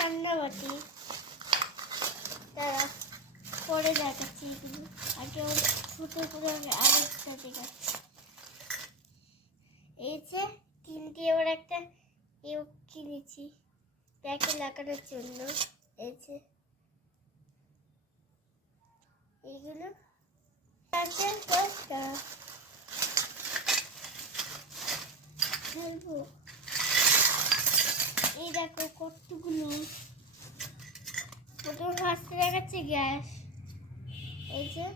ঠান্ডা বাটি। তারা পরে দেখাচ্ছি এগুলো। আগে ছোটো করে আমি আরেকটা দেখাচ্ছি। এই যে তিনটি এবার একটা এও কিনেছি। প্যাকে লাগানোর জন্য। এই যে এইগুলো এই দেখো কতগুলো দেখাচ্ছে গ্যাস। এই যে।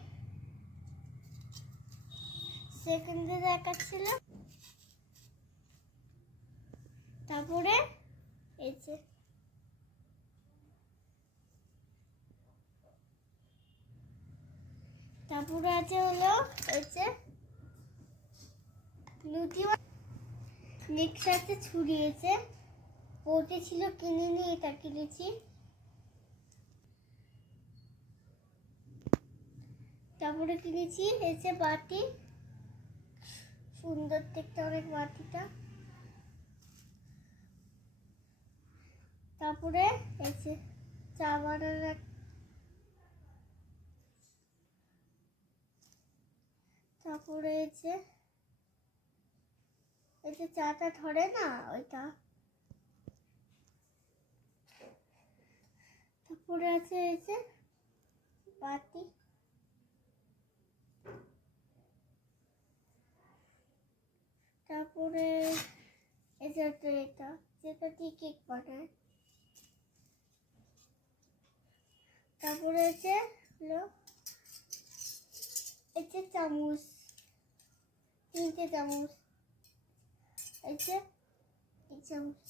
সেকেন্ডে দেখাচ্ছিল তারপরে এই যে। তারপরে আছে হলো এই যে লুচি নেক্সট ছুরিয়েছে ওটি ছিল কিনে নিয়ে এটা কিনেছি। তারপরে কিনেছি যে বাটি সুন্দর দেখতে অনেক বাটিটা তারপরে যে চা বানানোর তারপরে এই যে চাটা ধরে না ওইটা। তারপরে আছে এই যে তারপরে যে একটা এটা, যেটা দিয়ে কেক বানায়। তারপরে আছে হলো যে চামচ, তিনটে চামচ। এই যে, এই চামচ,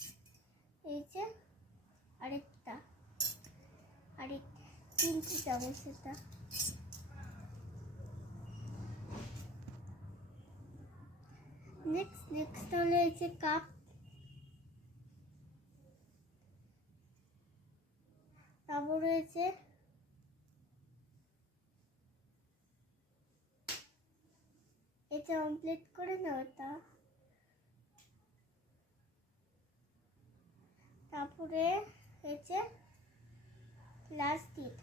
এই যে আরেকটা আরেকটা তিনটে চামচ এটা। নেক্সট নেক্সট হলো যে কাপ তারপর রয়েছে এটা কমপ্লিট করে নাও এটা। তারপরে হয়েছে প্লাস্টিক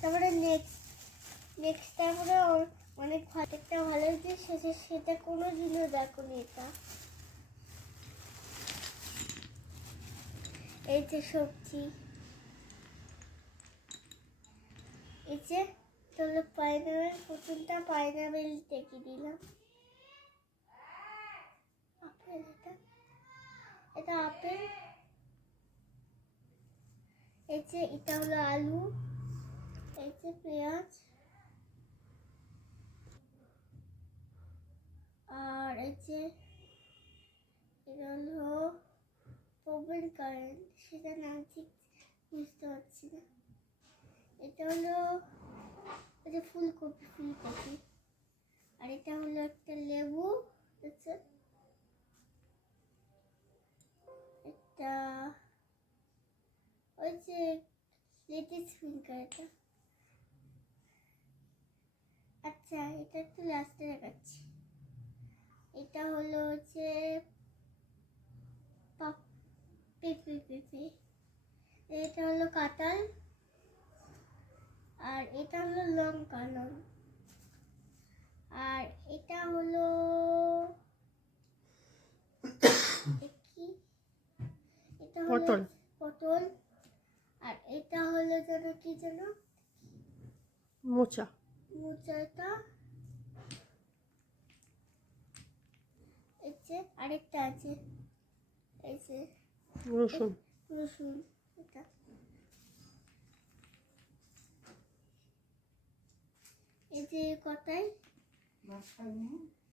তারপরে নেক্সট নেক্সট তারপরে অনেক ভাতেরটা ভালো হয়েছে সেটা সেটা কোনো দিনও দেখোনি এটা। এই যে সবজি। এই যে তাহলে পাইনাপেল প্রথমটা পাইনাপেল টেকে দিলাম আপেল এটা। এটা আপেল। এই যে এটা হলো আলু। এই যে পেঁয়াজ। যে এটা হলো মোবাইল কারেন্ট সেটা নাম ঠিক বুঝতে পারছি না। এটা হলো, এটা ফুলকপি ফুলকপি। আর এটা হলো একটা লেবু এটা ওই যে আচ্ছা এটা একটু লাস্টে দেখাচ্ছি। এটা হলো হচ্ছে পাপ পেঁপে পেঁপে এটা হলো কাঁঠাল। আর এটা হলো লঙ্কা লং আর এটা হলো এটা হলো পটল। পটল। আর এটা হলো যেন কি যেন? মোচা। মোচাটা এই যে আরেকটা আছে। এই যে রসুন। রসুন এটা। এই যে কটাই?